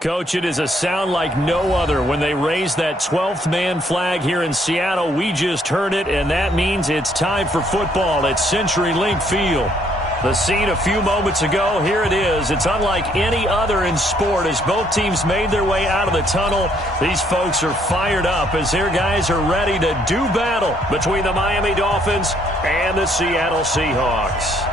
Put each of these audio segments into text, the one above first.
Coach, it is a sound like no other when they raise that 12th man flag here in Seattle. We just heard it, and that means it's time for football at CenturyLink Field. The scene a few moments ago, here it is. It's unlike any other in sport as both teams made their way out of the tunnel. These folks are fired up as their guys are ready to do battle between the Miami Dolphins and the Seattle Seahawks.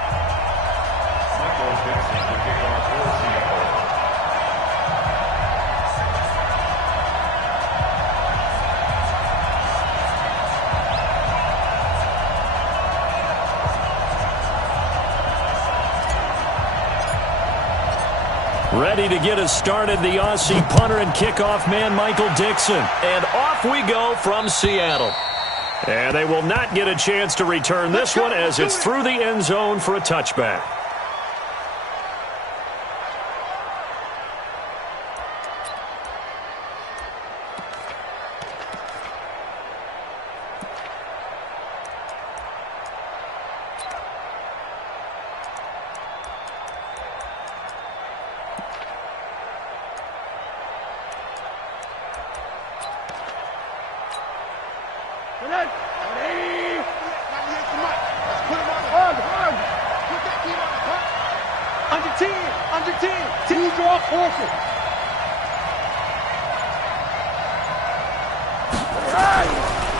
Ready to get us started, the Aussie punter and kickoff man, Michael Dixon. And off we go from Seattle. And they will not get a chance to return this one as it's through the end zone for a touchback.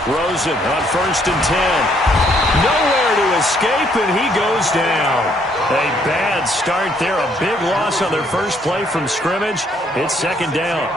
Rosen on 1st and 10. Nowhere to escape, and he goes down. A bad start there. A big loss on their first play from scrimmage. It's 2nd down.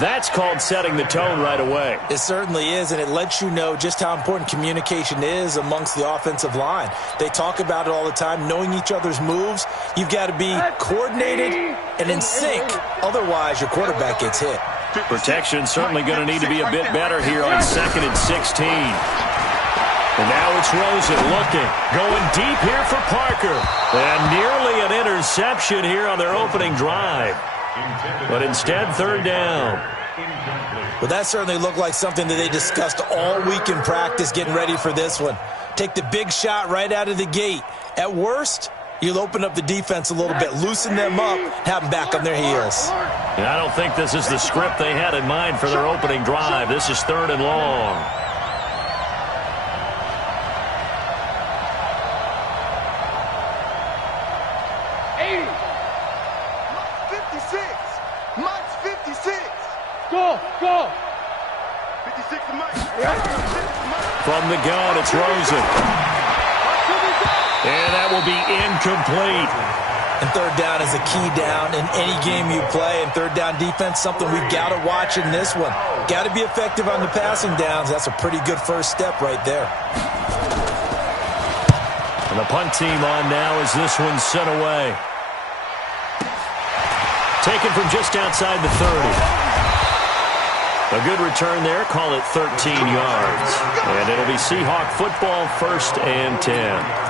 That's called setting the tone right away. It certainly is, and it lets you know just how important communication is amongst the offensive line. They talk about it all the time, knowing each other's moves. You've got to be coordinated and in sync. Otherwise, your quarterback gets hit. Protection certainly going to need to be a bit better here on 2nd and 16. And now it's Rosen looking, going deep here for Parker. And nearly an interception here on their opening drive. But instead, 3rd down. Well, that certainly looked like something that they discussed all week in practice getting ready for this one. Take the big shot right out of the gate. At worst, you'll open up the defense a little bit, loosen them up, have them back on their heels. And I don't think this is the script they had in mind for their opening drive. This is 3rd and long. Go! 56 to Mike. From the gun, it's Rosen. And that will be incomplete. And 3rd down is a key down in any game you play. And 3rd down defense, something we've got to watch in this one. Got to be effective on the passing downs. That's a pretty good first step right there. And the punt team on now as this one's sent away. Taken from just outside the 30. A good return there. Call it 13 yards. And it'll be Seahawk football, 1st and 10.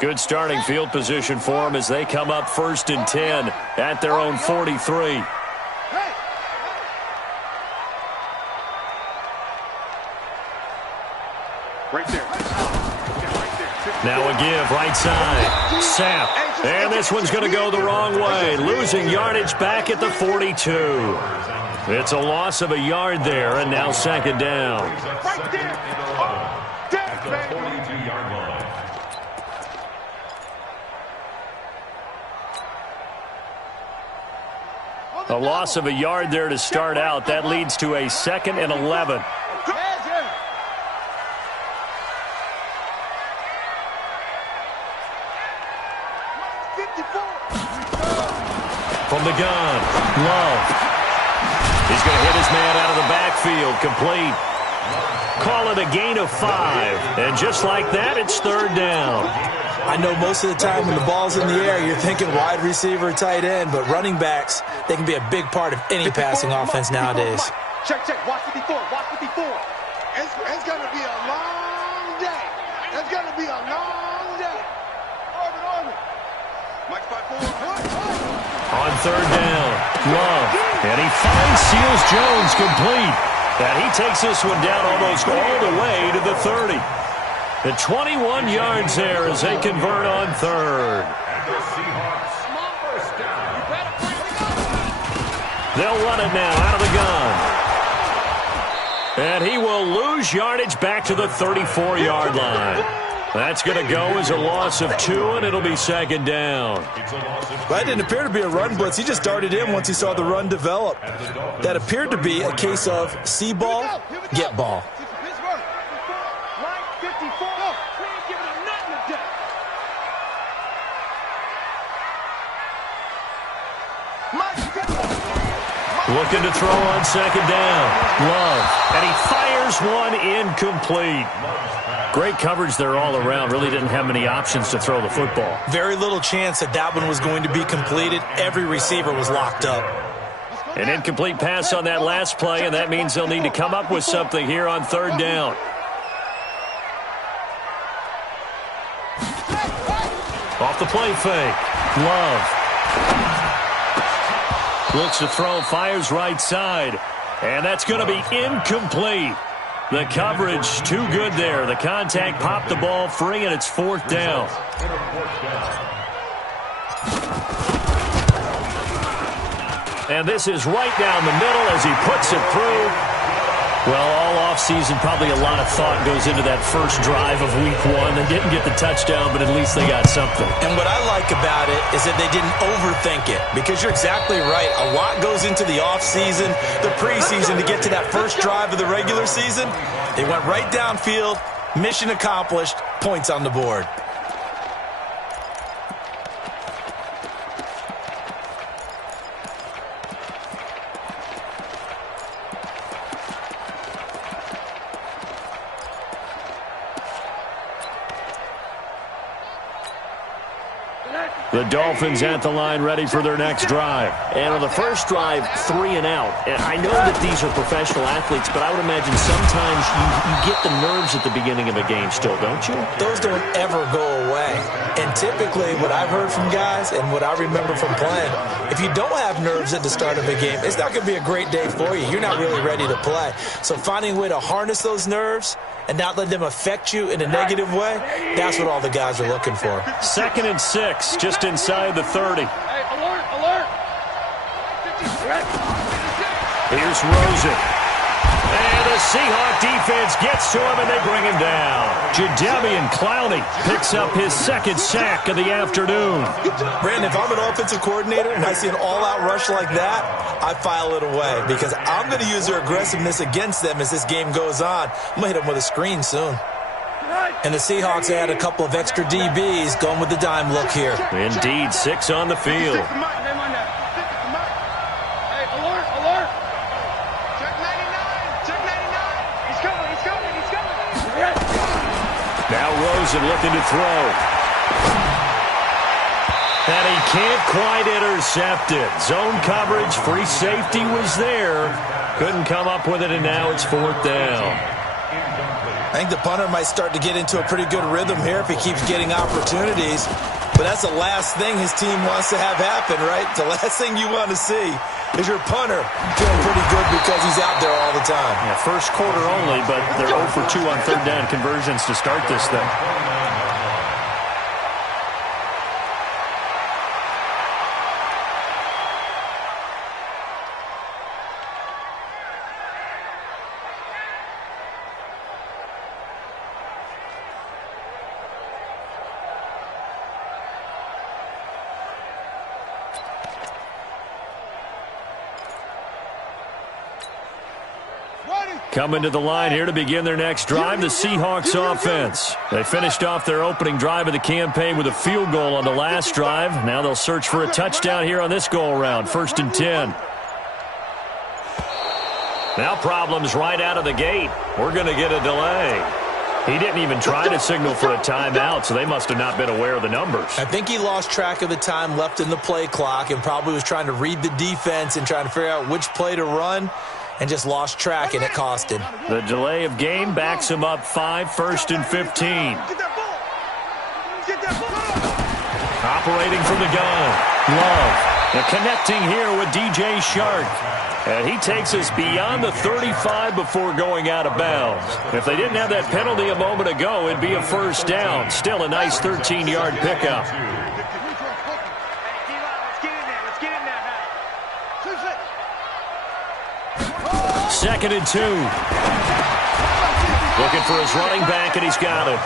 Good starting field position for them as they come up 1st and 10 at their own 43. Right there. Now a give, right side. Sapp. And this one's going to go the wrong way. Losing yardage back at the 42. It's a loss of a yard there, and now 2nd down. Right there. A loss of a yard there to start out. That leads to a 2nd and 11. From the gun, Love. He's going to hit his man out of the backfield, complete. Call it a gain of 5. And just like that, it's 3rd down. I know most of the time when the ball's in the air, you're thinking wide receiver, tight end, but running backs, they can be a big part of any passing offense nowadays. Check. Watch 54. It's going to be a long day. It's going to be a long day. On third down, Love. And he finds Seals-Jones complete. And he takes this one down almost all the way to the 30. The 21 yards there as they convert on third. They'll run it now out of the gun. And he will lose yardage back to the 34-yard line. That's going to go as a loss of 2, and it'll be second down. Well, that didn't appear to be a run blitz. He just darted in once he saw the run develop. That appeared to be a case of see ball, get ball. Looking to throw on second down. Love. And he fires one incomplete. Great coverage there all around. Really didn't have many options to throw the football. Very little chance that one was going to be completed. Every receiver was locked up. An incomplete pass on that last play, and that means they'll need to come up with something here on third down. Off the play fake. Love. Looks to throw, fires right side. And that's going to be incomplete. The coverage too good there. The contact popped the ball free, and it's fourth down. And this is right down the middle as he puts it through. Well, all offseason, probably a lot of thought goes into that first drive of week 1. They didn't get the touchdown, but at least they got something. And what I like about it is that they didn't overthink it, because you're exactly right. A lot goes into the offseason, the preseason, to get to that first drive of the regular season. They went right downfield, mission accomplished, points on the board. The Dolphins at the line ready for their next drive. And on the first drive, 3 and out. And I know that these are professional athletes, but I would imagine sometimes you get the nerves at the beginning of a game still, don't you? Those don't ever go away. And typically what I've heard from guys and what I remember from playing, if you don't have nerves at the start of a game, it's not going to be a great day for you. You're not really ready to play. So finding a way to harness those nerves and not let them affect you in a negative way, that's what all the guys are looking for. 2nd and 6, just inside the 30. Hey, alert, alert. Here's Rosen. And the Seahawk defense gets to him, and they bring him down. Jadeveon Clowney picks up his 2nd sack of the afternoon. Brandon, if I'm an offensive coordinator and I see an all-out rush like that, I file it away, because I'm going to use their aggressiveness against them as this game goes on. I'm going to hit them with a screen soon. And the Seahawks add a couple of extra DBs going with the dime look here. Indeed, 6 on the field. Hey, alert, alert. Check 99, check 99. He's coming, he's coming, he's coming. Now Rosen looking to throw. And he can't quite intercept it. Zone coverage, free safety was there. Couldn't come up with it, and now it's 4th down. I think the punter might start to get into a pretty good rhythm here if he keeps getting opportunities. But that's the last thing his team wants to have happen, right? The last thing you want to see is your punter feeling pretty good because he's out there all the time. Yeah, first quarter only, but they're 0 for 2 on third down conversions to start this thing. Coming to the line here to begin their next drive, the Seahawks offense. They finished off their opening drive of the campaign with a field goal on the last drive. Now they'll search for a touchdown here on this go-around, 1st and 10. Now problems right out of the gate. We're going to get a delay. He didn't even try to signal for a timeout, so they must have not been aware of the numbers. I think he lost track of the time left in the play clock and probably was trying to read the defense and trying to figure out which play to run, and just lost track, and it cost him. The delay of game backs him up 5, 1st and 15. Operating from the gun. Love. And connecting here with DJ Shark. And he takes us beyond the 35 before going out of bounds. If they didn't have that penalty a moment ago, it'd be a first down. Still a nice 13-yard pickup. Second and 2. Looking for his running back, and he's got it.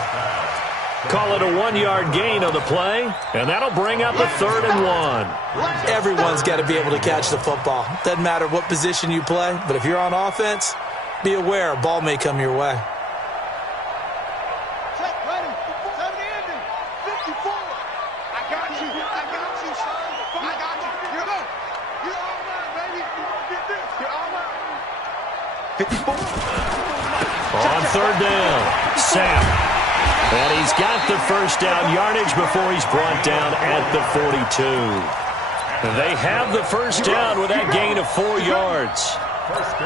Call it a 1-yard gain on the play, and that'll bring up a 3rd and 1. Everyone's got to be able to catch the football. Doesn't matter what position you play, but if you're on offense, be aware a ball may come your way. On 3rd down, Sam. And he's got the first down yardage before he's brought down at the 42. They have the first down with that gain of 4 yards.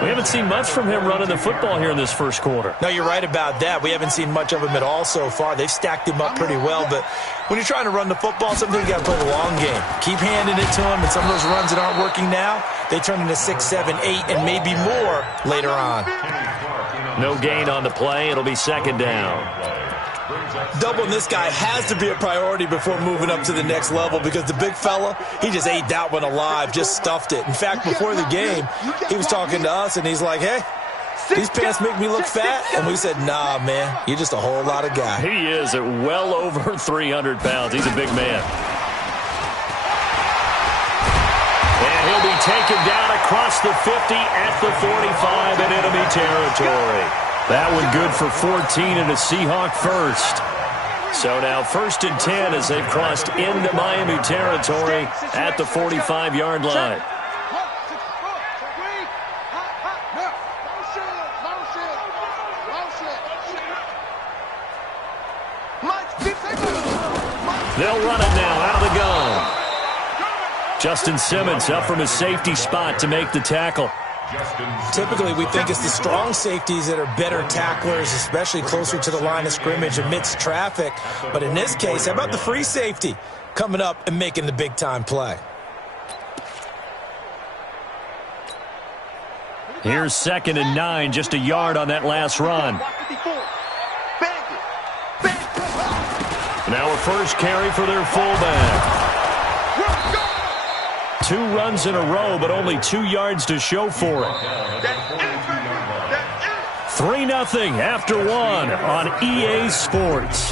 We haven't seen much from him running the football here in this first quarter. No, you're right about that. We haven't seen much of him at all so far. They've stacked him up pretty well, but when you're trying to run the football, sometimes you got to play the long game. Keep handing it to him, and some of those runs that aren't working now, they turn into 6, 7, 8, and maybe more later on. No gain on the play. It'll be 2nd down. Doubling this guy has to be a priority before moving up to the next level because the big fella, he just ate that one alive, just stuffed it. In fact, before the game, he was talking to us, and he's like, hey, these pants make me look fat? And we said, nah, man, you're just a whole lot of guy. He is at well over 300 pounds. He's a big man. And he'll be taken down across the 50 at the 45 in enemy territory. That one good for 14 and a Seahawk first. So now 1st and 10 as they've crossed into Miami territory at the 45-yard line. They'll run it now out of the gun. Justin Simmons up from his safety spot to make the tackle. Typically, we think it's the strong safeties that are better tacklers, especially closer to the line of scrimmage amidst traffic. But in this case, how about the free safety coming up and making the big-time play? Here's 2nd and 9, just a yard on that last run. Now a first carry for their fullback. 2 runs in a row, but only 2 yards to show for it. 3-0 after 1 on EA Sports.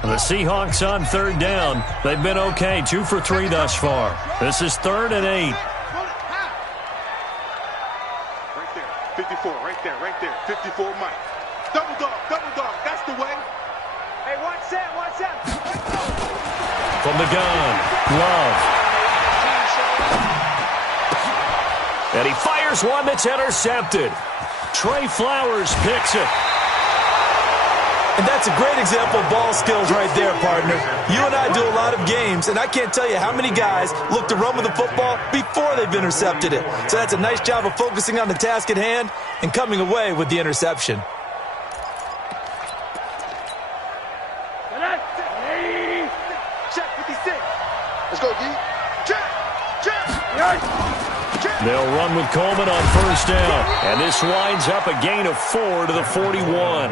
The Seahawks on 3rd down. They've been okay, 2 for 3 thus far. This is 3rd and 8. 54, right there. 54, Mike. Double dog, that's the way. Hey, watch that. From the gun, Love. And he fires one that's intercepted. Trey Flowers picks it. And that's a great example of ball skills right there, partner. You and I do a lot of games, and I can't tell you how many guys look to run with the football before they've intercepted it. So that's a nice job of focusing on the task at hand and coming away with the interception. Check 56. Let's go, D. Check. They'll run with Coleman on 1st down. And this winds up a gain of 4 to the 41.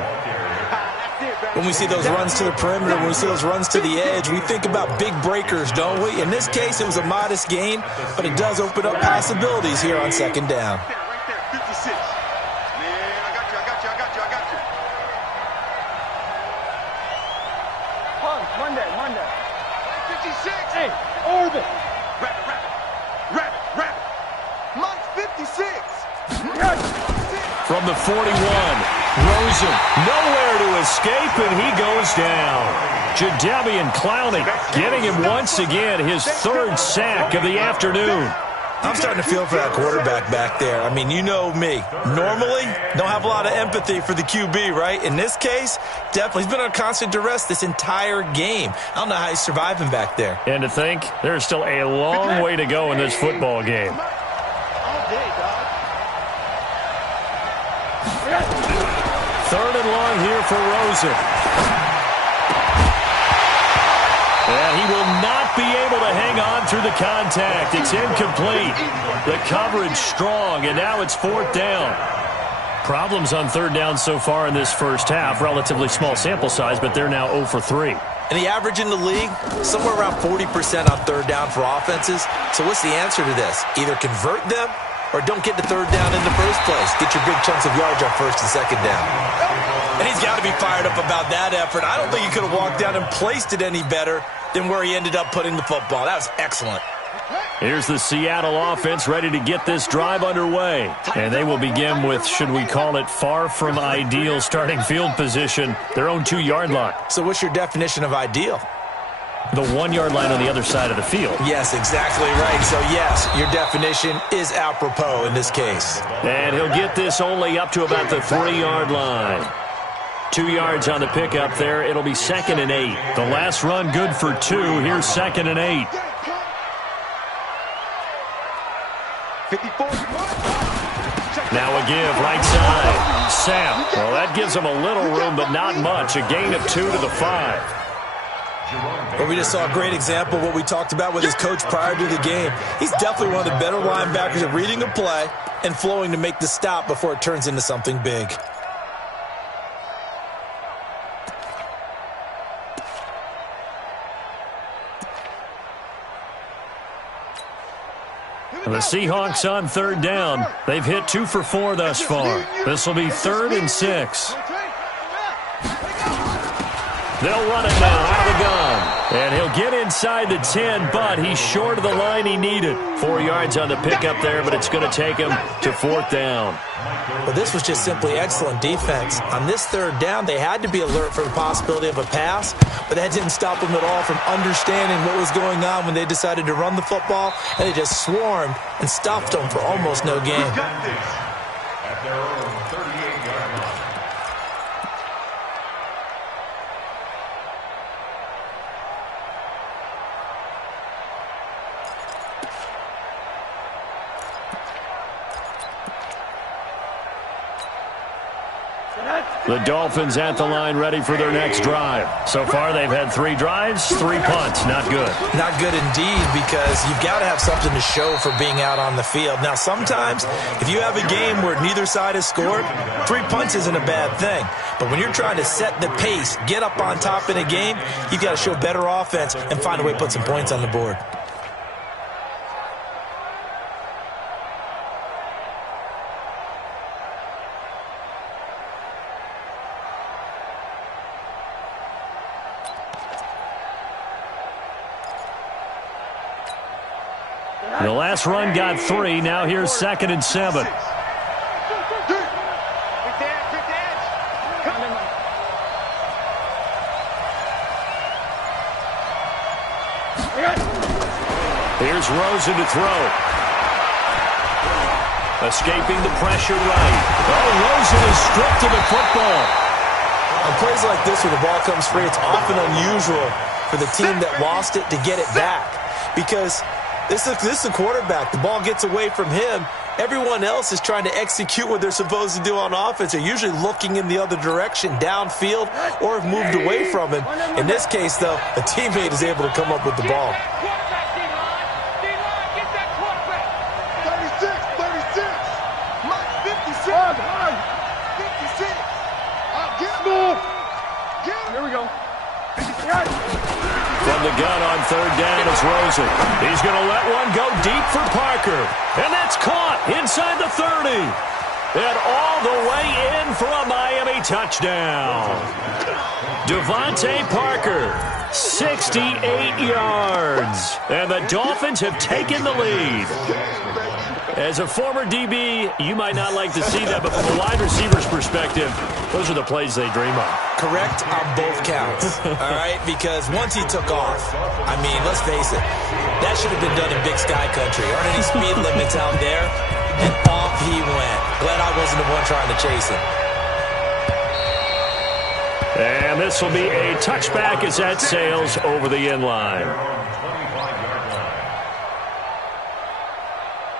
When we see those runs to the perimeter, when we see those runs to the edge, we think about big breakers, don't we? In this case, it was a modest gain, but it does open up possibilities here on 2nd down. Right there, 56. Man, I got you. Monday. 56. Hey, orbit. Rabbit. Mike's 56. From the 41, Rosen nowhere to escape, and he goes down. Jadeveon Clowney getting him once again his 3rd sack of the afternoon. I'm starting to feel for that quarterback back there. I mean, you know me. Normally, don't have a lot of empathy for the QB, right? In this case, definitely. He's been on constant duress this entire game. I don't know how he's surviving back there. And to think, there's still a long way to go in this football game. Third and long here for Rosen. And he will not be able to hang on through the contact. It's incomplete. The coverage strong, and now it's fourth down. Problems on third down so far in this first half. Relatively small sample size, but they're now 0 for 3. And the average in the league, somewhere around 40% on third down for offenses. So what's the answer to this? Either convert them or don't get to third down in the first place. Get your big chunks of yards on first and second down. And he's got to be fired up about that effort. I don't think he could have walked down and placed it any better than where he ended up putting the football. That was excellent. Here's the Seattle offense ready to get this drive underway. And they will begin with, should we call it, far from ideal starting field position, their own 2-yard line. So what's your definition of ideal? The 1-yard line on the other side of the field. Yes, exactly right. So, yes, your definition is apropos in this case. And he'll get this only up to about the 3-yard line. 2 yards on the pickup there. It'll be 2nd and 8. The last run good for 2. Here's 2nd and 8. 54. Now a give, right side. Sam. Well, that gives him a little room, but not much. A gain of 2 to the 5. Well, we just saw a great example of what we talked about with his coach prior to the game. He's definitely one of the better linebackers at reading a play and flowing to make the stop before it turns into something big. The Seahawks on third down. They've hit 2 for 4 thus far. This will be 3rd and 6. They'll run it now out of the gun. And he'll get inside the 10, but he's short of the line he needed. 4 yards on the pickup there, but it's going to take him to 4th down. Well, this was just simply excellent defense. On this third down, they had to be alert for the possibility of a pass, but that didn't stop them at all from understanding what was going on when they decided to run the football, and they just swarmed and stuffed them for almost no gain. At their own 38-yard line. The Dolphins at the line ready for their next drive. So far, they've had 3 drives, 3 punts. Not good. Not good indeed, because you've got to have something to show for being out on the field. Now, sometimes, if you have a game where neither side has scored, 3 punts isn't a bad thing. But when you're trying to set the pace, get up on top in a game, you've got to show better offense and find a way to put some points on the board. The last run got 3. Now here's 2nd and 7. Here's Rosen to throw. Escaping the pressure right. Oh, Rosen is stripped of the football. On plays like this where the ball comes free, it's often unusual for the team that lost it to get it back, because this is the quarterback. The ball gets away from him. Everyone else is trying to execute what they're supposed to do on offense. They're usually looking in the other direction, downfield, or have moved away from him. In this case, though, a teammate is able to come up with the ball. 36, 56. Mike, 56. 56. Here we go. From the gun on third down, it's Rosen. He's going to let one go deep for Parker. And that's caught inside the 30. And all the way in for a Miami touchdown. Devontae Parker, 68 yards. And the Dolphins have taken the lead. As a former DB, you might not like to see that, but from a wide receiver's perspective, those are the plays they dream of. Correct on both counts, all right? Because once he took off, I mean, let's face it, that should have been done in Big Sky Country. Aren't any speed limits out there? And off he went. Glad I wasn't the one trying to chase him. And this will be a touchback as that sails over the end line.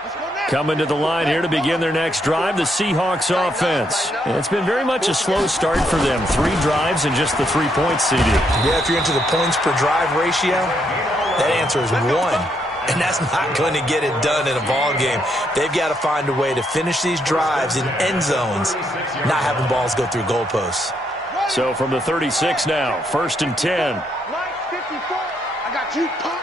Let's go now. Coming to the line here to begin their next drive, the Seahawks offense. And it's been very much a slow start for them. 3 drives and just the 3 points seeded. Yeah, if you're into the points per drive ratio, that answer is 1. And that's not going to get it done in a ball game. They've got to find a way to finish these drives in end zones, not having balls go through goalposts. So from the 36 now, 1st and 10. Mike, 54. I got you. Pump.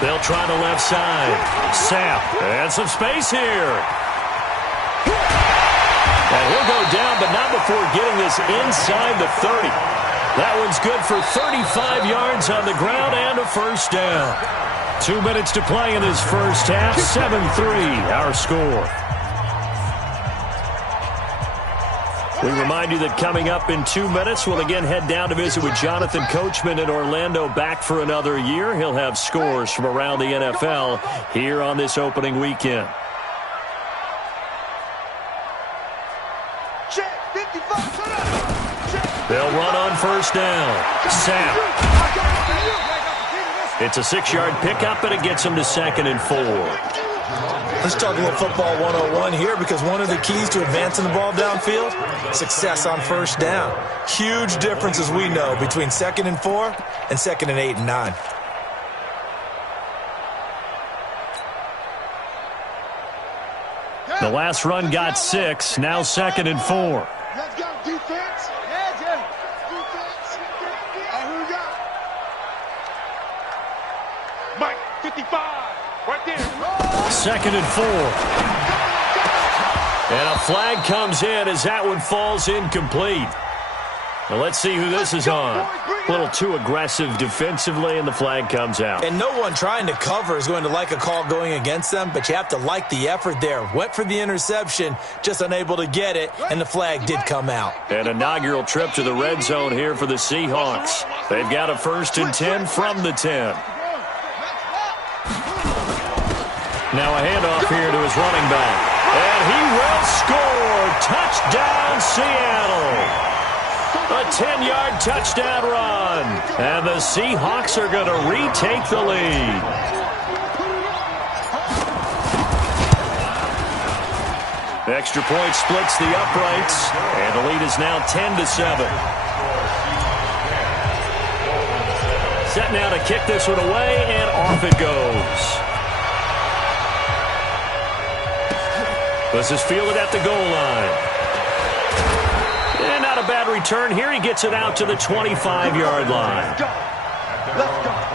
They'll try the left side. Sapp, and some space here. And he'll go down, but not before getting this inside the 30. That one's good for 35 yards on the ground and a first down. 2 minutes to play in this first half. 7-3, our score. We remind you that coming up in 2 minutes, we'll again head down to visit with Jonathan Coachman in Orlando, back for another year. He'll have scores from around the NFL here on this opening weekend. They'll run on first down. Sapp. It's a 6-yard pickup, and it gets him to 2nd and 4. Let's talk a little football 101 here, because one of the keys to advancing the ball downfield, success on first down. Huge difference, as we know, between 2nd and 4 and 2nd and 8 and 9. The last run got 6, now 2nd and 4. Let's go, defense. Yeah. Defense. Hey, who we got? Mike, 55. Right there. 2nd and 4. And a flag comes in as that one falls incomplete. Now let's see who this is on. A little too aggressive defensively, and the flag comes out. And no one trying to cover is going to like a call going against them, but you have to like the effort there. Went for the interception, just unable to get it, and the flag did come out. An inaugural trip to the red zone here for the Seahawks. They've got a 1st and 10 from the 10. Now a handoff here to his running back. And he will score. Touchdown, Seattle. A 10-yard touchdown run. And the Seahawks are going to retake the lead. Extra point splits the uprights. And the lead is now 10-7. Set now to kick this one away, and off it goes. This is fielded at the goal line. And not a bad return here. He gets it out to the 25-yard line. Let's go.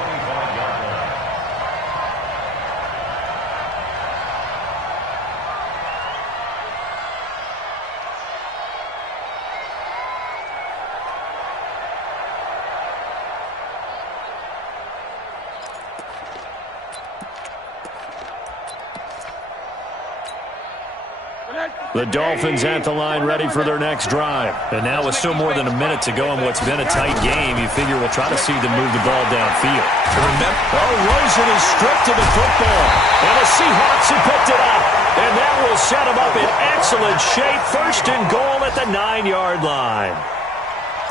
The Dolphins at the line ready for their next drive. And now with still more than a minute to go in what's been a tight game, you figure we'll try to see them move the ball downfield. Rosen is stripped of the football. And the Seahawks have picked it up. And that will set them up in excellent shape. 1st and goal at the 9-yard line.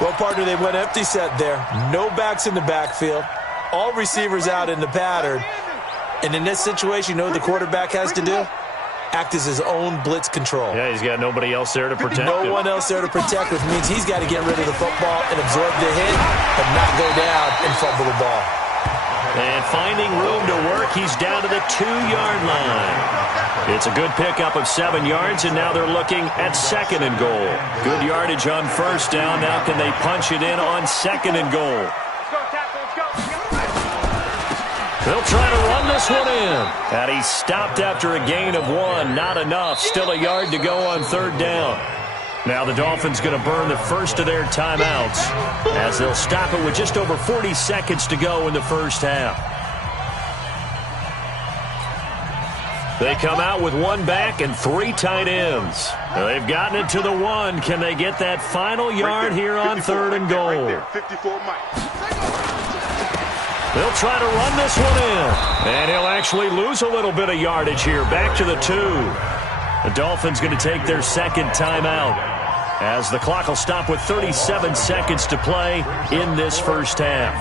Well, partner, they went empty set there. No backs in the backfield. All receivers out in the pattern. And in this situation, you know what the quarterback has to do? Act as his own blitz control. Yeah, he's got nobody else there to protect him. No one else there to protect, which means he's got to get rid of the football and absorb the hit, but not go down and fumble the ball. And finding room to work, he's down to the 2-yard line. It's a good pickup of 7 yards, and now they're looking at 2nd and goal. Good yardage on first down. Now can they punch it in on 2nd and goal? They'll try to run this one in. And he stopped after a gain of 1. Not enough. Still a yard to go on 3rd down. Now the Dolphins going to burn the first of their timeouts as they'll stop it with just over 40 seconds to go in the first half. They come out with 1 back and 3 tight ends. They've gotten it to the 1. Can they get that final yard here on 3rd and goal? 54 Mike. They'll try to run this one in. And he'll actually lose a little bit of yardage here. Back to the 2. The Dolphins going to take their second timeout, as the clock will stop with 37 seconds to play in this first half.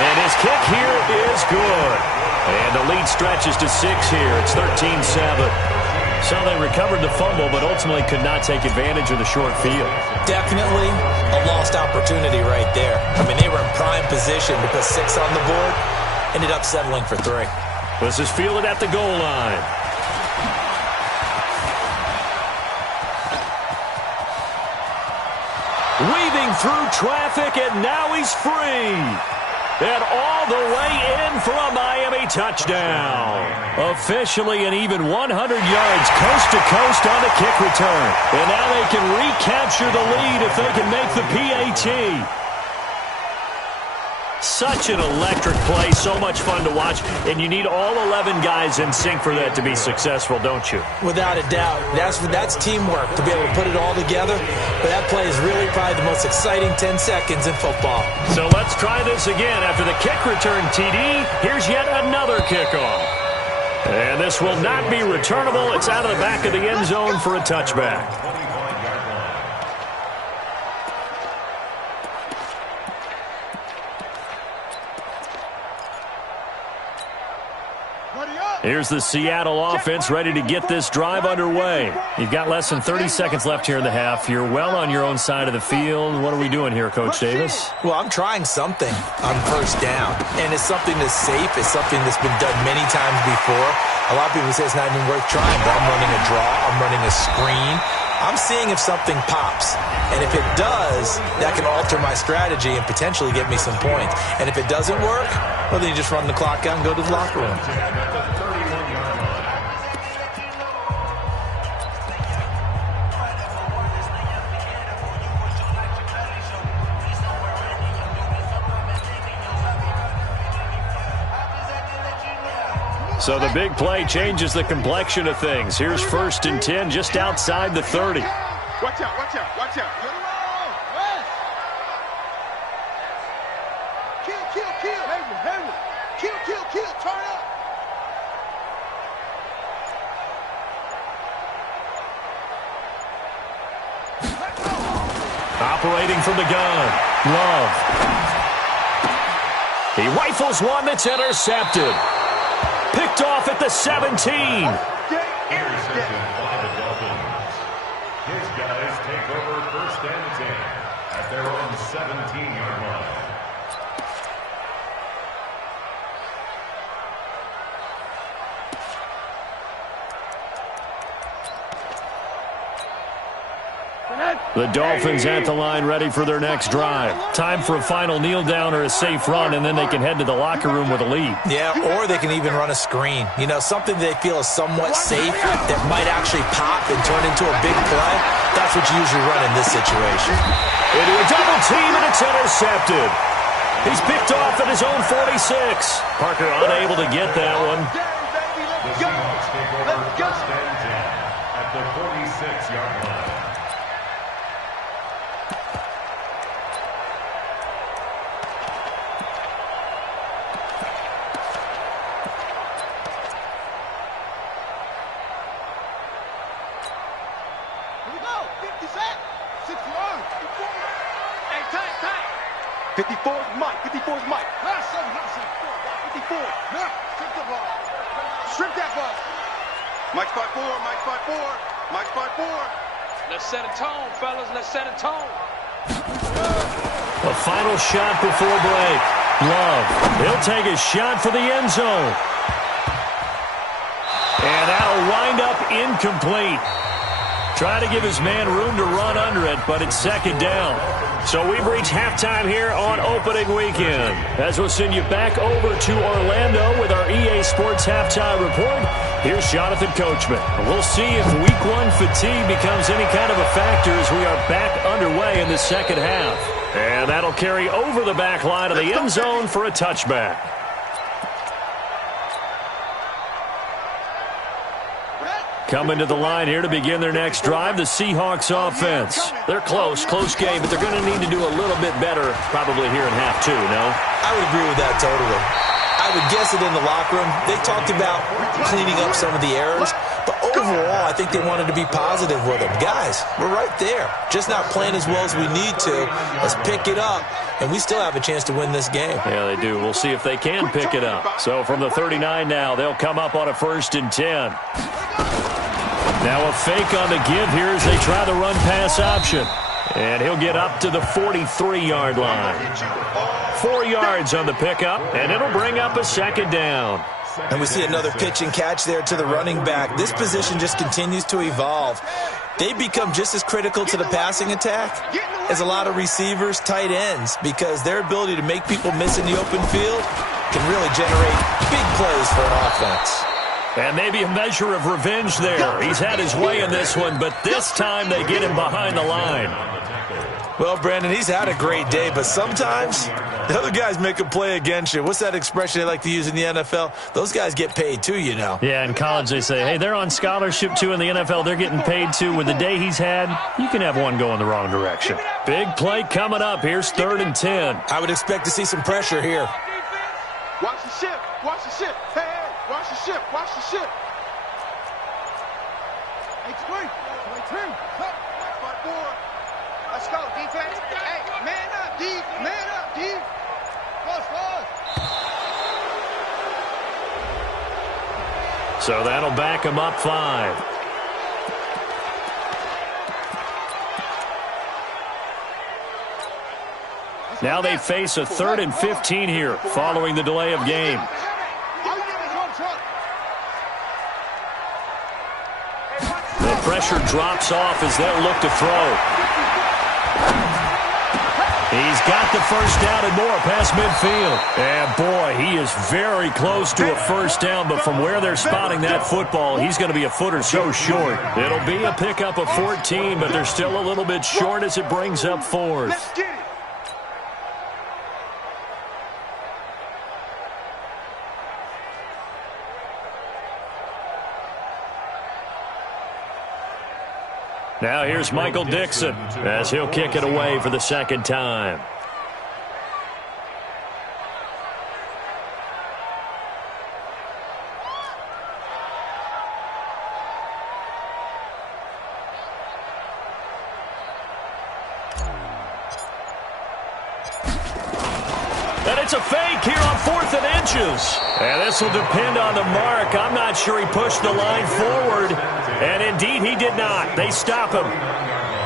And his kick here is good. And the lead stretches to 6 here. It's 13-7. So they recovered the fumble, but ultimately could not take advantage of the short field. Definitely a lost opportunity right there. I mean, they were in prime position to put 6 on the board. Ended up settling for 3. This is fielded at the goal line. Weaving through traffic, and now he's free. And all the way in for a Miami touchdown. Officially an even 100 yards coast to coast on the kick return. And now they can recapture the lead if they can make the PAT. Such an electric play, so much fun to watch, and you need all 11 guys in sync for that to be successful, don't you? Without a doubt. That's teamwork to be able to put it all together, but that play is really probably the most exciting 10 seconds in football. So let's try this again. After the kick return TD, here's yet another kickoff. And this will not be returnable. It's out of the back of the end zone for a touchback. Here's the Seattle offense ready to get this drive underway. You've got less than 30 seconds left here in the half. You're well on your own side of the field. What are we doing here, Coach Davis? Well, I'm trying something on first down, and it's something that's safe. It's something that's been done many times before. A lot of people say it's not even worth trying, but I'm running a draw. I'm running a screen. I'm seeing if something pops. And if it does, that can alter my strategy and potentially get me some points. And if it doesn't work, well, then you just run the clock out and go to the locker room. So the big play changes the complexion of things. Here's 1st and 10 just outside the 30. Watch out, watch out, watch out. Kill. Kill. Turn up. Operating from the gun. Love. He rifles one that's intercepted. Picked off at the 17. Intercepted by the Dolphins. His guys take over 1st and 10 at their own 17-yard line. The Dolphins at the line ready for their next drive. Time for a final kneel down or a safe run, and then they can head to the locker room with a lead. Yeah, or they can even run a screen. You know, something they feel is somewhat safe that might actually pop and turn into a big play. That's what you usually run in this situation. Into a double team, and it's intercepted. He's picked off at his own 46. Parker unable to get that one. The Seahawks take over 1st and 10 at the 46-yard line. Here we go. 50 Cent. 60 yards. 54. Hey, tight. 54 is Mike. 54 is Mike. 54. Strip the ball. Strip that ball. Mike spot 4. Mike spot 4. Mike spot 4. Let's set a tone, fellas. Let's set a tone. A final shot before break. Love. He'll take a shot for the end zone. And that'll wind up incomplete. Try to give his man room to run under it, but it's 2nd down. So we've reached halftime here on opening weekend. As we'll send you back over to Orlando with our EA Sports Halftime Report, here's Jonathan Coachman. We'll see if Week 1 fatigue becomes any kind of a factor as we are back underway in the second half. And that'll carry over the back line of the end zone for a touchback. Coming to the line here to begin their next drive, the Seahawks offense. They're close game, but they're going to need to do a little bit better probably here in half 2, no? I would agree with that totally. I would guess it in the locker room. They talked about cleaning up some of the errors, but overall, I think they wanted to be positive with them. Guys, we're right there. Just not playing as well as we need to. Let's pick it up, and we still have a chance to win this game. Yeah, they do. We'll see if they can pick it up. So from the 39 now, they'll come up on a 1st and 10. Now a fake on the give here as they try the run-pass option. And he'll get up to the 43-yard line. 4 yards on the pickup, and it'll bring up a 2nd down. And we see another pitch and catch there to the running back. This position just continues to evolve. They become just as critical to the passing attack as a lot of receivers, tight ends, because their ability to make people miss in the open field can really generate big plays for an offense. And maybe a measure of revenge there. He's had his way in this one, but this time they get him behind the line. Well, Brandon, he's had a great day, but sometimes the other guys make a play against you. What's that expression they like to use in the NFL? Those guys get paid too, you know. Yeah, in college they say, hey, they're on scholarship too. In the NFL, they're getting paid too. With the day he's had, you can have one going the wrong direction. Big play coming up. Here's 3rd and 10. I would expect to see some pressure here. Watch the ship. Watch the ship. Hey, hey, watch the ship. Watch the ship. Hey, twin. Let's go, defense. Hey, man up, D. Man up, D. Close. So that'll back him up 5. Now they face a 3rd and 15 here following the delay of game. The pressure drops off as they'll look to throw. He's got the 1st down and more past midfield. And, boy, he is very close to a 1st down, but from where they're spotting that football, he's going to be a foot or so short. It'll be a pickup of 14, but they're still a little bit short as it brings up 4th. Let's get it. Now here's Michael Dixon as he'll kick it away for the 2nd time. And it's a fake here on 4th and inches. And this will depend on the mark. I'm not sure he pushed the line forward. And indeed, he did not. They stop him.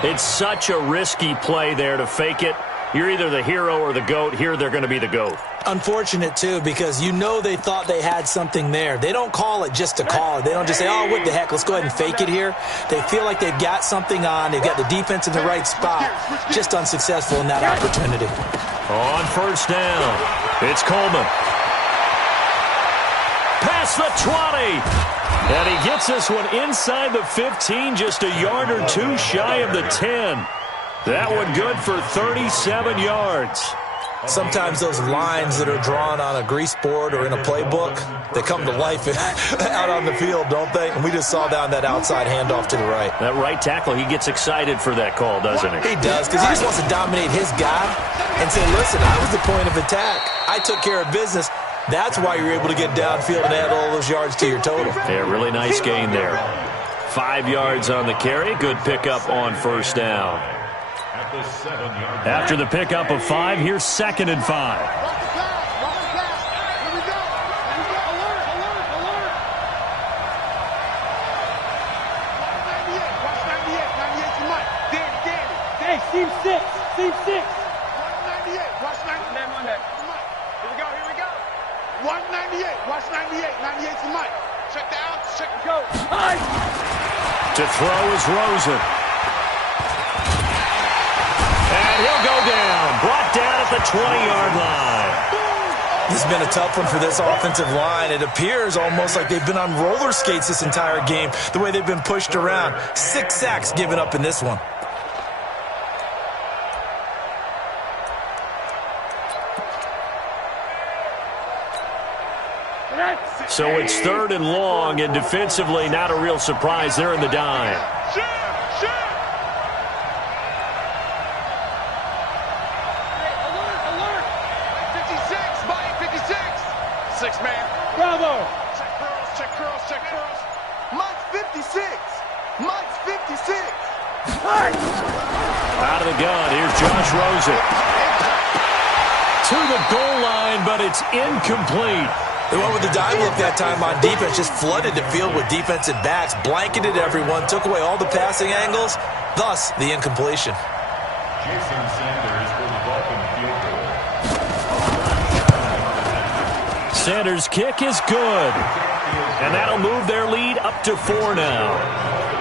It's such a risky play there to fake it. You're either the hero or the GOAT. Here, they're going to be the GOAT. Unfortunate, too, because you know they thought they had something there. They don't call it just to call it. They don't just say, oh, what the heck, let's go ahead and fake it here. They feel like they've got something on. They've got the defense in the right spot. Just unsuccessful in that opportunity. On 1st down, it's Coleman. Past the 20. And he gets this one inside the 15, just a yard or 2 shy of the 10. That one good for 37 yards. Sometimes those lines that are drawn on a grease board or in a playbook, they come to life out on the field, don't they? And we just saw down that outside handoff to the right. That right tackle, he gets excited for that call, doesn't he? He does, because he just wants to dominate his guy and say, listen, I was the point of attack. I took care of business. That's why you're able to get downfield and add all those yards to your total. Yeah, really nice gain there. 5 yards on the carry. Good pickup on 1st down. After the pickup of 5, here's 2nd and 5. Seam 6. 198. Watch 98. Here we go. 198. Watch 98. 98 to Mike. Check the outs. Check the go. To throw is Rosen. And he'll go down. Brought down at the 20-yard line. This has been a tough one for this offensive line. It appears almost like they've been on roller skates this entire game, the way they've been pushed around. 6 sacks given up in this one. So it's 3rd and long, and defensively not a real surprise. They're in the dime. Bravo. Check curls. Mike's 56. Mike's 56. Out of the gun, here's Josh Rosen. To the goal line, but it's incomplete. They went with the dime look that time on defense, just flooded the field with defensive backs, blanketed everyone, took away all the passing angles, thus the incompletion. Jason Sanders for the Dolphin field goal. Sanders' kick is good. And that'll move their lead up to 4 now.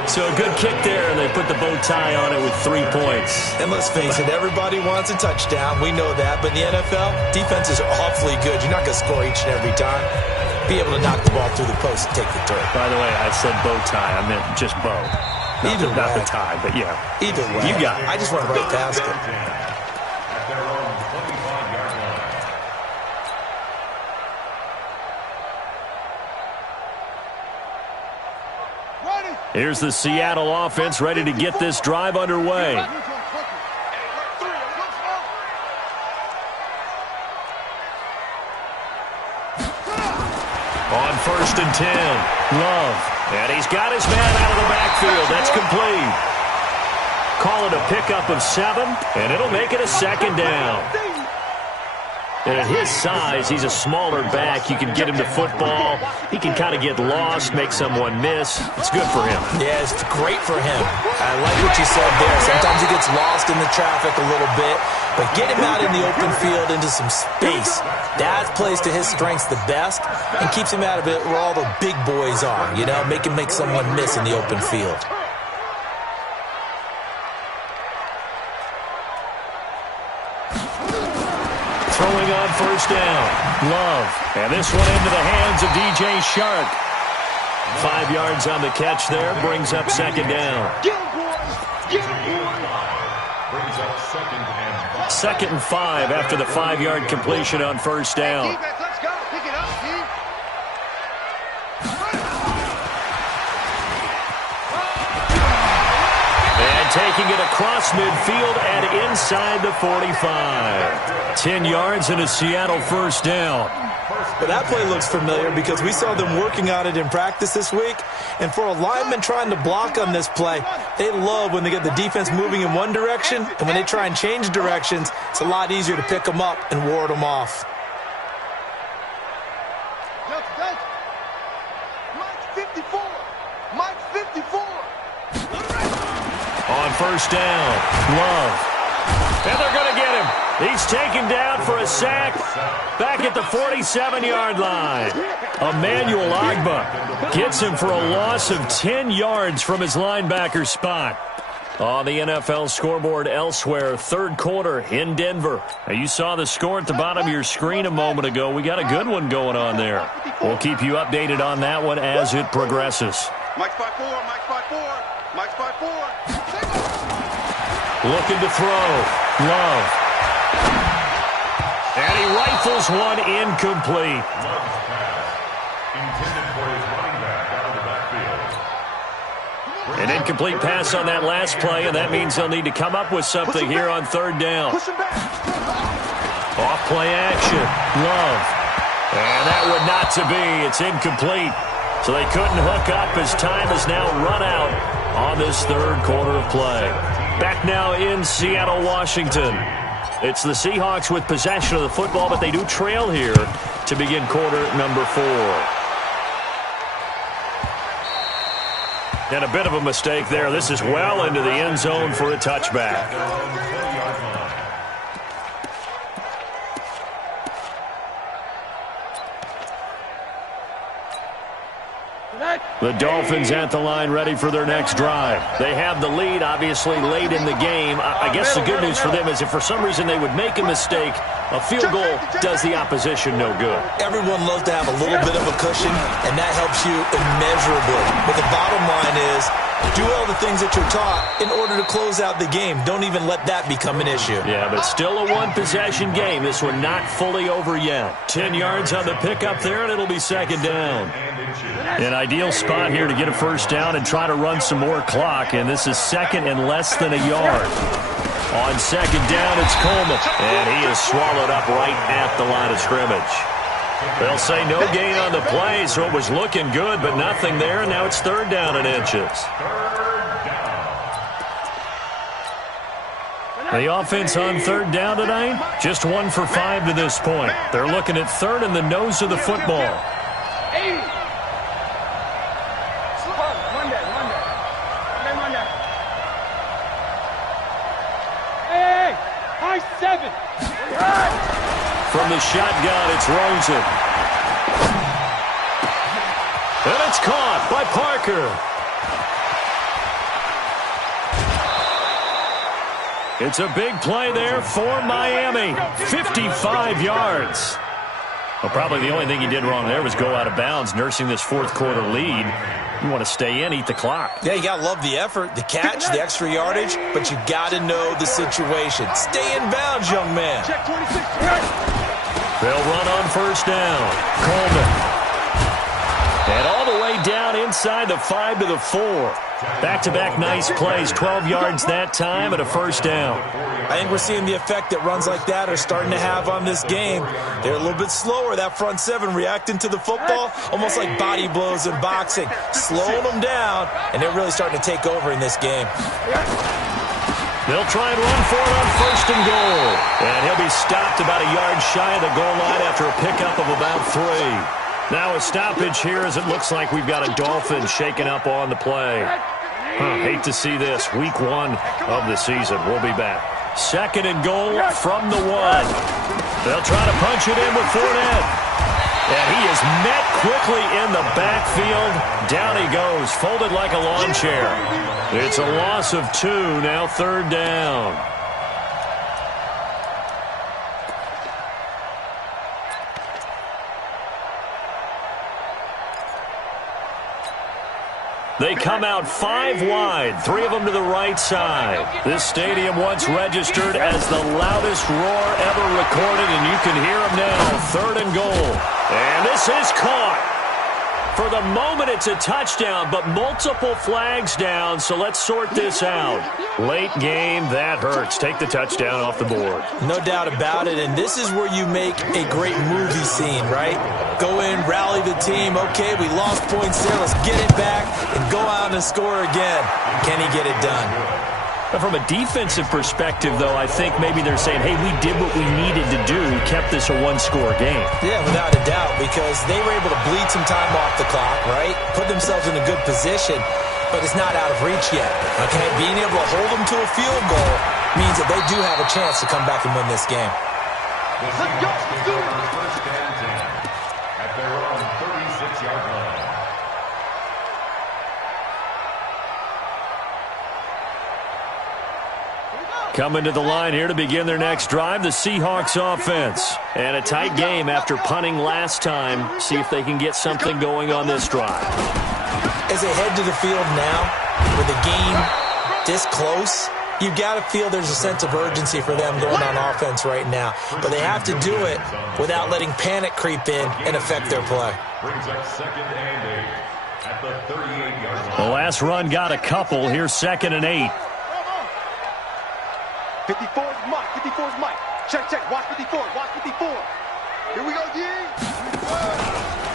So a good kick there, and they put the bow tie on it with 3 points. And let's face it, everybody wants a touchdown. We know that. But in the NFL, defenses are awfully good. You're not going to score each and every time. Be able to knock the ball through the post and take the turn. By the way, I said bow tie. I meant just bow. Not the tie, but yeah. Either way. You got it. I just went right past it. At their own 25-yard line. Here's the Seattle offense ready to get this drive underway. On 1st and 10, Love. And he's got his man out of the backfield. That's complete. Call it a pickup of 7, and it'll make it a 2nd down. And at his size, he's a smaller back. You can get him to football. He can kind of get lost, make someone miss. It's good for him. Yeah, it's great for him. I like what you said there. Sometimes he gets lost in the traffic a little bit, but get him out in the open field into some space. That plays to his strengths the best and keeps him out of it where all the big boys are, you know, make him make someone miss in the open field. Throwing on 1st down. Love. And this one into the hands of DJ Shark. 5 yards on the catch there. Brings up 2nd down. Brings up 2nd and 5. 2nd and 5 after the 5-yard completion on 1st down. Let's go. Pick it up, team. And taking it across midfield and inside the 45. 10 yards and a Seattle 1st down. But that play looks familiar because we saw them working on it in practice this week. And for a lineman trying to block on this play, they love when they get the defense moving in one direction. And when they try and change directions, it's a lot easier to pick them up and ward them off. Mike's 54. Mike's 54. On 1st down, Love. And they're going to get him. He's taken down for a sack back at the 47-yard line. Emmanuel Ogbah gets him for a loss of 10 yards from his linebacker spot. On the NFL scoreboard elsewhere, 3rd quarter in Denver. Now, you saw the score at the bottom of your screen a moment ago. We got a good one going on there. We'll keep you updated on that one as it progresses. Mike's 5-4. Mike's 5-4. Mike's 5-4. Looking to throw. Love. And he rifles one incomplete. Love's pass. Intended for his running back out of the backfield. An incomplete pass on that last play, and that means they'll need to come up with something here on 3rd down. Off play action. Love. And that would not to be. It's incomplete. So they couldn't hook up as time has now run out on this 3rd quarter of play. Back now in Seattle, Washington. It's the Seahawks with possession of the football, but they do trail here to begin quarter number 4. And a bit of a mistake there. This is well into the end zone for a touchback. The Dolphins at the line ready for their next drive. They have the lead, obviously, late in the game. I guess the good news for them is if for some reason they would make a mistake, a field goal does the opposition no good. Everyone loves to have a little bit of a cushion, and that helps you immeasurably. But the bottom line is, do all the things that you're taught in order to close out the game. Don't even let that become an issue. Yeah, but still a one-possession game. This one not fully over yet. 10 yards on the pickup there, and it'll be 2nd down. An ideal spot here to get a 1st down and try to run some more clock, and this is 2nd and less than a yard. On 2nd down, it's Coleman, and he is swallowed up right at the line of scrimmage. They'll say no gain on the play, so it was looking good, but nothing there. Now it's 3rd down and inches. The offense on 3rd down tonight, just 1 for 5 to this point. They're looking at 3rd and the nose of the football. From the shotgun, it's Rosen. And it's caught by Parker. It's a big play there for Miami. 55 yards. Well, probably the only thing he did wrong there was go out of bounds, nursing this 4th quarter lead. You want to stay in, eat the clock. Yeah, you got to love the effort, the catch, the extra yardage, but you got to know the situation. Stay in bounds, young man. Check 26. They'll run on 1st down. Coleman. And all the way down inside the 5 to the 4. Back-to-back nice plays, 12 yards that time and a 1st down. I think we're seeing the effect that runs like that are starting to have on this game. They're a little bit slower, that front 7 reacting to the football, almost like body blows in boxing, slowing them down, and they're really starting to take over in this game. They'll try and run for it on 1st and goal. And he'll be stopped about a yard shy of the goal line after a pickup of about 3. Now a stoppage here as it looks like we've got a Dolphin shaking up on the play. Hate to see this. Week 1 of the season. We'll be back. 2nd and goal from the 1. They'll try to punch it in with Fournette. And he is met quickly in the backfield. Down he goes, folded like a lawn chair. It's a loss of 2, now 3rd down. They come out 5 wide, 3 of them to the right side. This stadium once registered as the loudest roar ever recorded, and you can hear them now. 3rd and goal. And this is caught. For the moment, it's a touchdown, but multiple flags down, so let's sort this out. Late game, that hurts. Take the touchdown off the board. No doubt about it, and this is where you make a great movie scene, right? Go in, rally the team. Okay, we lost points there. Let's get it back and go out and score again. Can he get it done? But from a defensive perspective, though, I think maybe they're saying, hey, we did what we needed to do, kept this a 1-score game. Yeah, without a doubt, because they were able to bleed some time off the clock, right? Put themselves in a good position, but it's not out of reach yet, okay? Being able to hold them to a field goal means that they do have a chance to come back and win this game. Let's go! First and 10 at their own 36-yard line. Coming to the line here to begin their next drive, the Seahawks offense. And a tight game after punting last time. See if they can get something going on this drive. As they head to the field now, with the game this close, you got to feel there's a sense of urgency for them going on offense right now. But they have to do it without letting panic creep in and affect their play. Brings up 2nd and 8 at the 38-yard line. The last run got a couple. Here's 2nd and 8. 54's Mike. 54's Mike. Check, check. Watch 54. Watch 54. Here we go, D.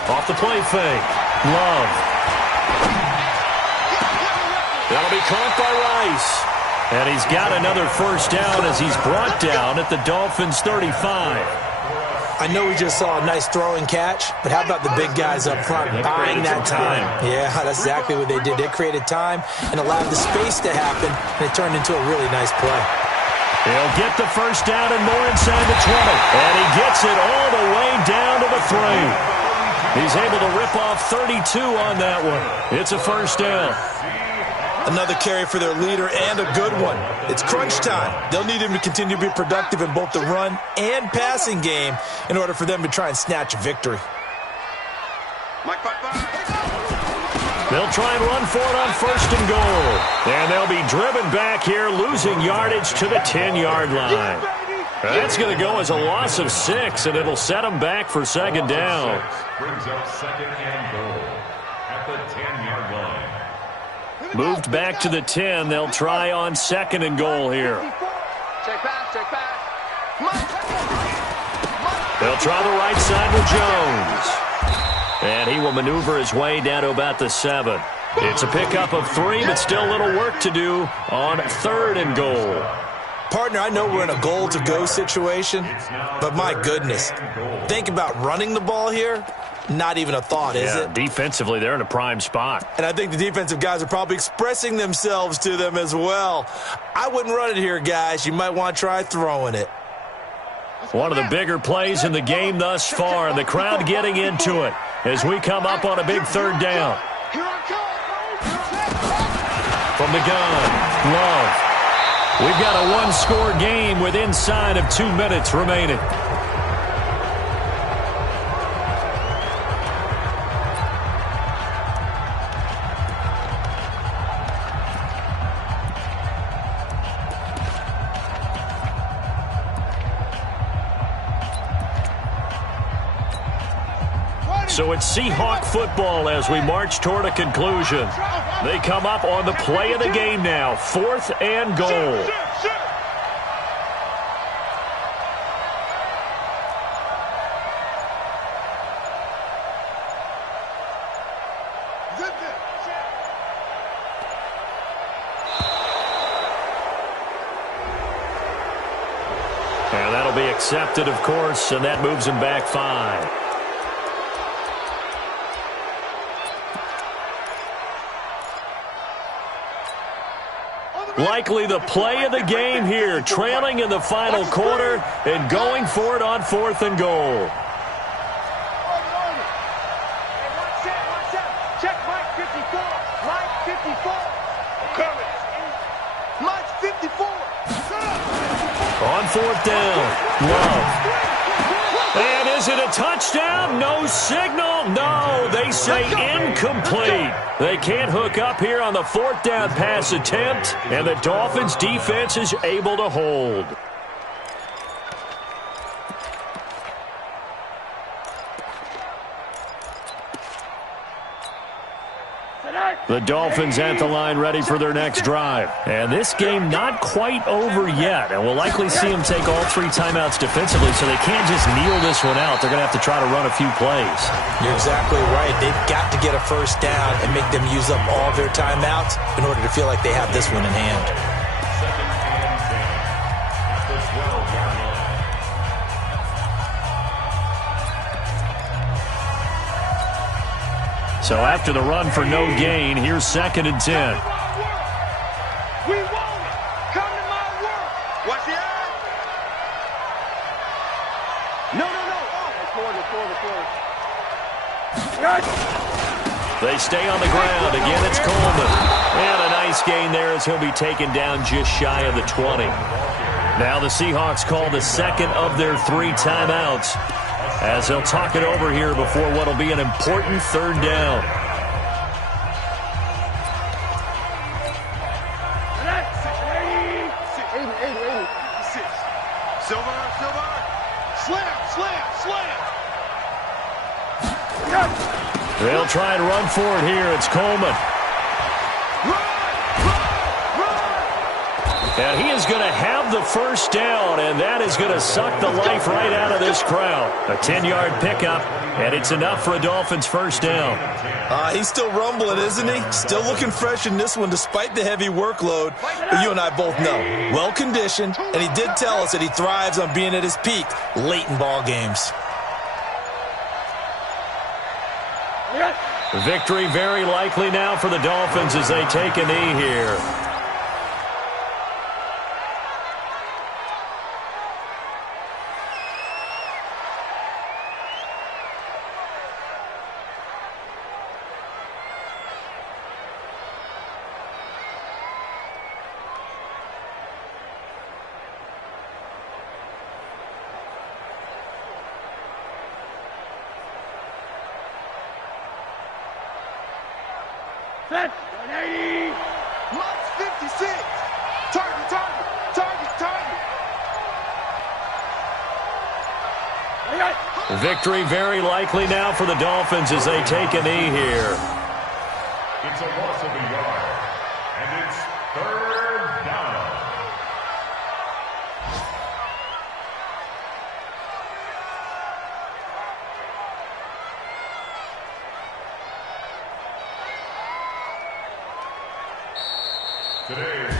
Off the play fake. Love. That'll be caught by Rice. And he's got another 1st down as he's brought down at the Dolphins' 35. I know we just saw a nice throwing catch, but how about the big guys up front buying that time? Yeah, that's exactly what they did. They created time and allowed the space to happen, and it turned into a really nice play. He'll get the 1st down and more inside the 20. And he gets it all the way down to the 3. He's able to rip off 32 on that one. It's a 1st down. Another carry for their leader and a good one. It's crunch time. They'll need him to continue to be productive in both the run and passing game in order for them to try and snatch a victory. Mike, They'll try and run for it on 1st and goal. And they'll be driven back here, losing yardage to the 10-yard line. That's going to go as a loss of 6, and it'll set them back for 2nd down. Brings up 2nd and goal at the 10-yard line. Moved back to the 10. They'll try on 2nd and goal here. Check pass, check pass. They'll try the right side with Jones. And he will maneuver his way down to about the 7. It's a pickup of 3, but still a little work to do on 3rd and goal. Partner, I know we're in a goal-to-go situation, but my goodness, think about running the ball here. Not even a thought, is it? Defensively, they're in a prime spot. And I think the defensive guys are probably expressing themselves to them as well. I wouldn't run it here, guys. You might want to try throwing it. One of the bigger plays in the game thus far, and the crowd getting into it as we come up on a big 3rd down. From the gun, Love. We've got a one-score game with inside of 2 minutes remaining. So it's Seahawk football as we march toward a conclusion. They come up on the play of the game now, 4th and goal. And that'll be accepted, of course, and that moves him back 5. Likely the play of the game here, trailing in the final quarter and going for it on 4th and goal. Check Mike 54. Mike 54. Coming. Mike 54. On 4th down, Love. And is it a touchdown? No signal. No, they say incomplete. They can't hook up here on the 4th down pass attempt, and the Dolphins defense is able to hold. The Dolphins at the line ready for their next drive. And this game not quite over yet. And we'll likely see them take all 3 timeouts defensively, so they can't just kneel this one out. They're going to have to try to run a few plays. You're exactly right. They've got to get a first down and make them use up all their timeouts in order to feel like they have this one in hand. 2nd and 10 at the 12-yard line. So after the run for no gain, here's 2nd and 10. We want it. Come to my work. What's the eye? No. They stay on the ground. Again, it's Coleman. And a nice gain there as he'll be taken down just shy of the 20. Now the Seahawks call the 2nd of their 3 timeouts, as they'll talk it over here before what will be an important 3rd down. Silver. Slam. They'll try and run for it here. It's Coleman. Run! And he is going to have the first down, and that is going to suck the life right out of this crowd. A 10-yard pickup, and it's enough for a Dolphins first down. He's still rumbling, isn't he? Still looking fresh in this one despite the heavy workload. But you and I both know, well-conditioned, and he did tell us that he thrives on being at his peak late in ball games. Victory very likely now for the Dolphins as they take a knee here. Set. 180. Lux 56. Target. Victory very likely now for the Dolphins as they take a knee here. It's a loss of a yard, and it's 3rd down.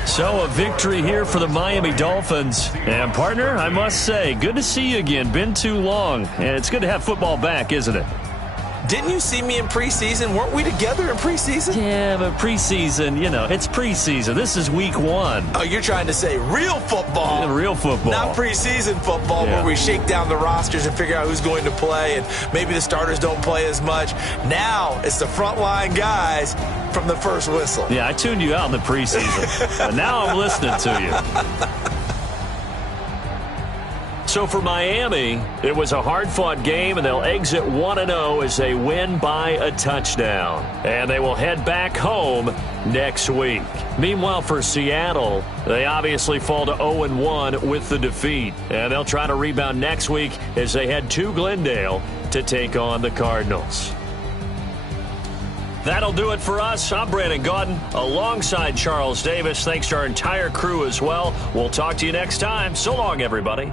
So a victory here for the Miami Dolphins. And partner, I must say, good to see you again. Been too long. And it's good to have football back, isn't it? Didn't you see me in preseason? Weren't we together in preseason? Yeah, but preseason, it's preseason. This is week 1. Oh, you're trying to say real football. Yeah, real football. Not preseason football where we shake down the rosters and figure out who's going to play and maybe the starters don't play as much. Now it's the frontline guys from the first whistle. Yeah, I tuned you out in the preseason. But now I'm listening to you. So for Miami, it was a hard-fought game, and they'll exit 1-0 as they win by a touchdown. And they will head back home next week. Meanwhile, for Seattle, they obviously fall to 0-1 with the defeat. And they'll try to rebound next week as they head to Glendale to take on the Cardinals. That'll do it for us. I'm Brandon Gaudin alongside Charles Davis. Thanks to our entire crew as well. We'll talk to you next time. So long, everybody.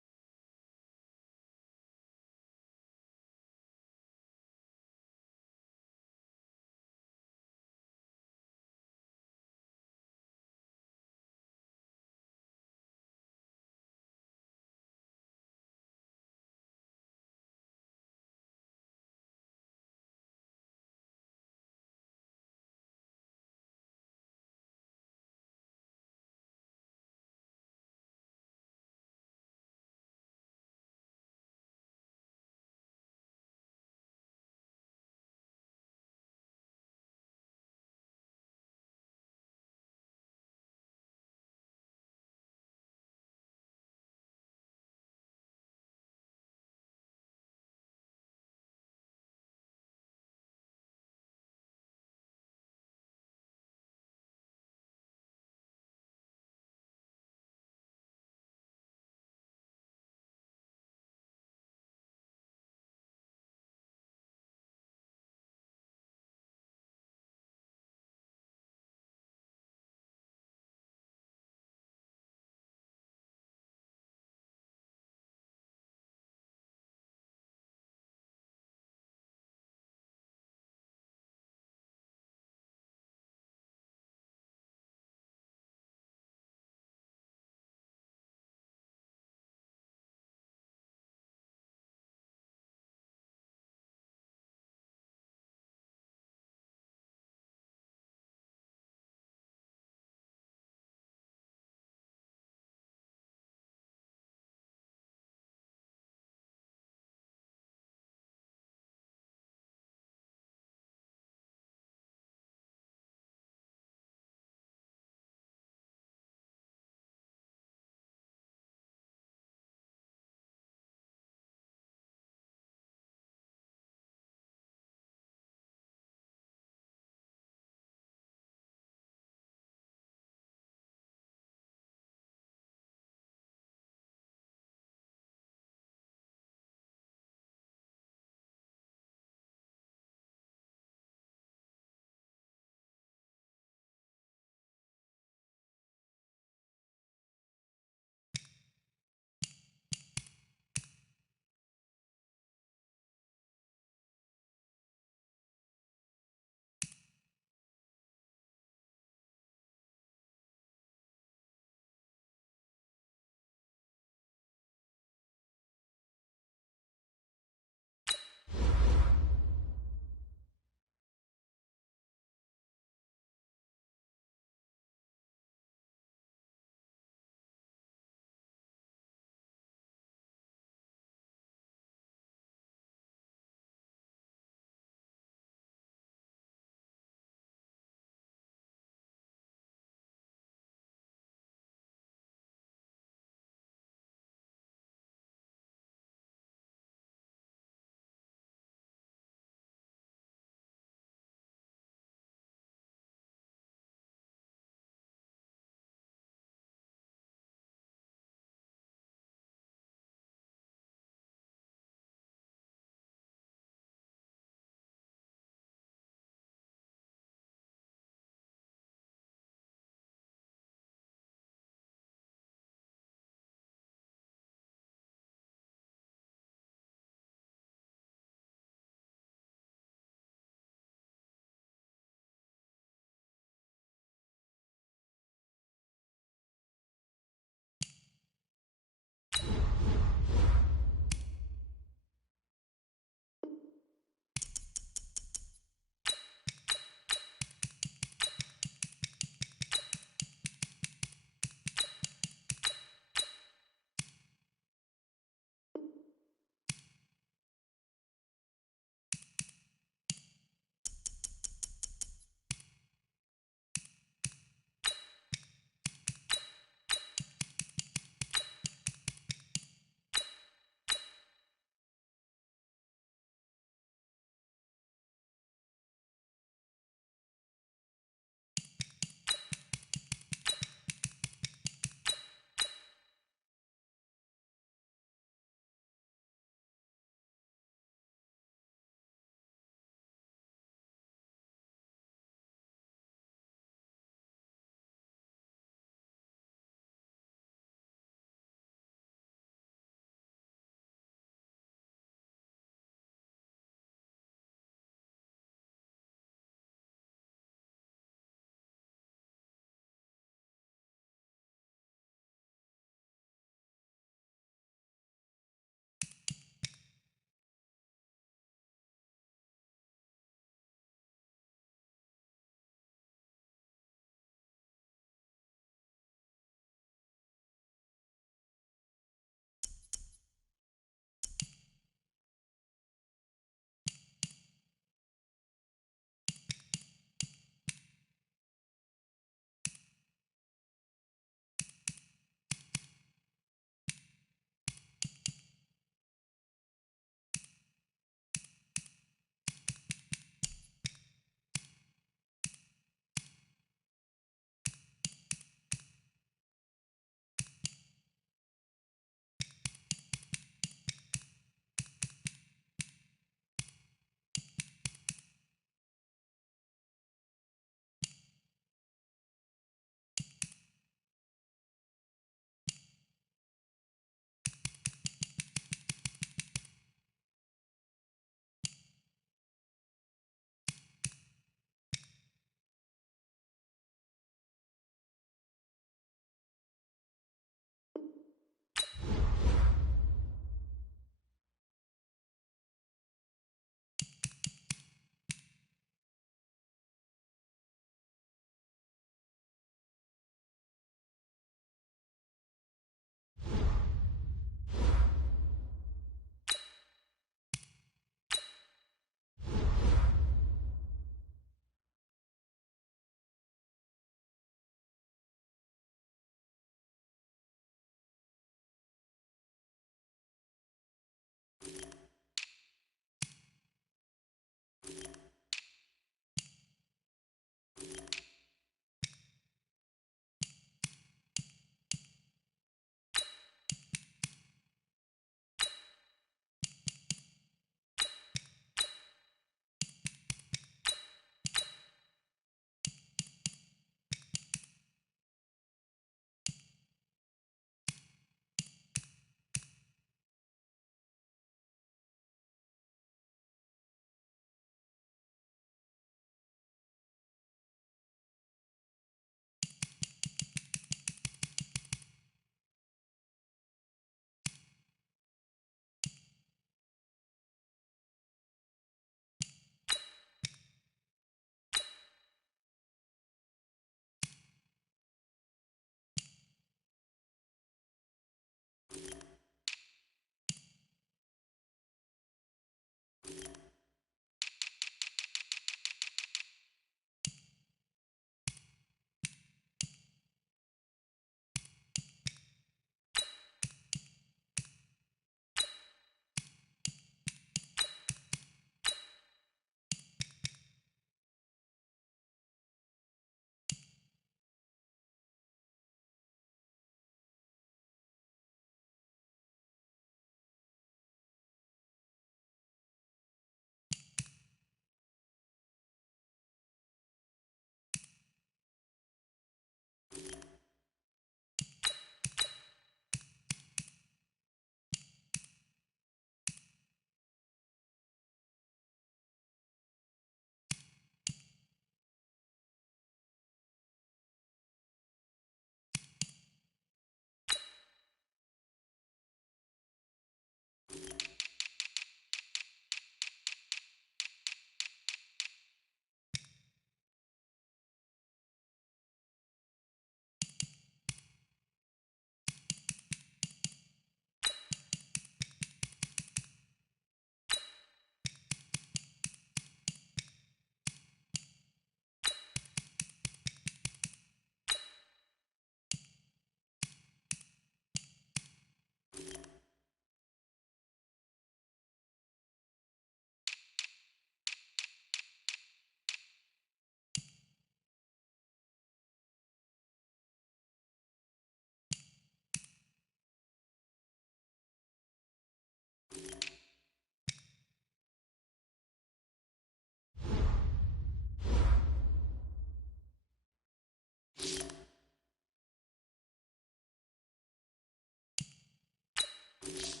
Hey.